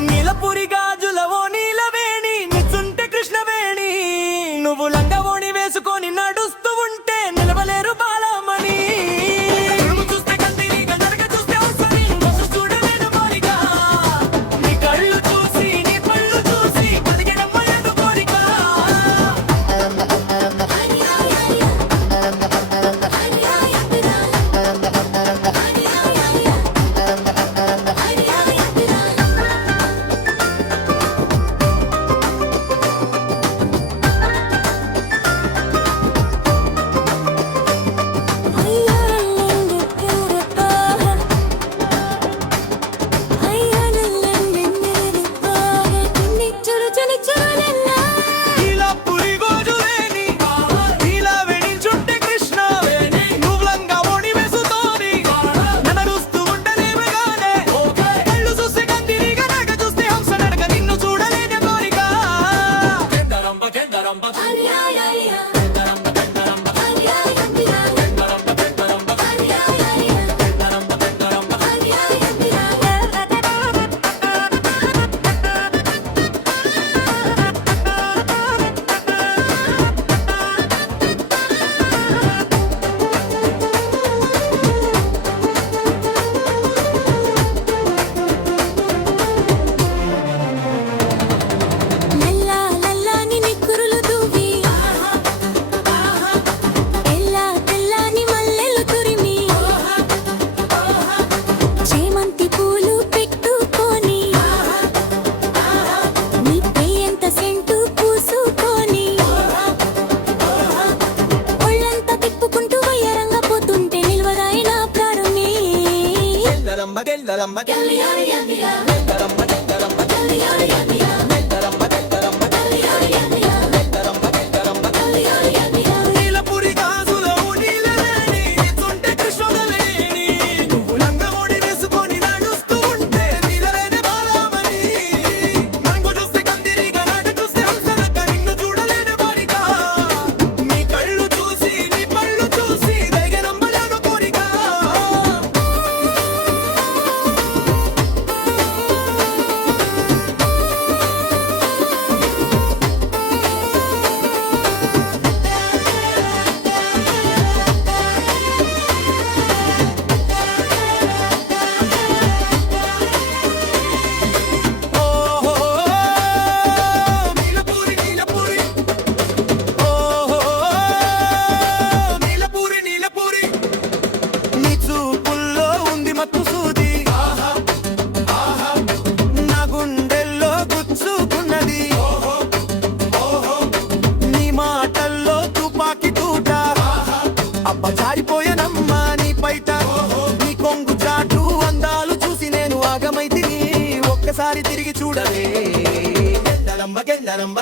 నీలపురి గాజులవో నీలవేణి నిచుంటే కృష్ణవేణి నువ్వు లంగవోణి వేసుకొని నడుస్తూ ఉంటే నిలవలేరు బాలమణి చూస్తే కందిరిగా నరక చూస్తే అవసరి చూడలేను కోరిక నీ కళ్ళు చూసి నీ పళ్ళు చూసి పలికెడమ్మలేదు కోరిక నీలపురి గాజులవో నీలవేణి నిచుంటే కృష్ణవేణి నువ్వు లంగవోణి వేసుకొని నడుస్తూ ఉంటే నిలవలేని బాలమణి నంగు చూస్తే కందిరిగా నగ చూస్తే హంసనక్క నిన్ను చూడలేని కోరిక నీ కళ్ళు చూసి నీ పళ్ళు చూసి దయగనమ్మలేను కోరిక జారిపోయానమ్మా నీ పైట నీ కొంగు చాటు అందాలు చూసి నేను ఆగమైతిని ఒక్కసారి తిరిగి చూడలే గెల్లరమ్మ గెల్లరమ్మ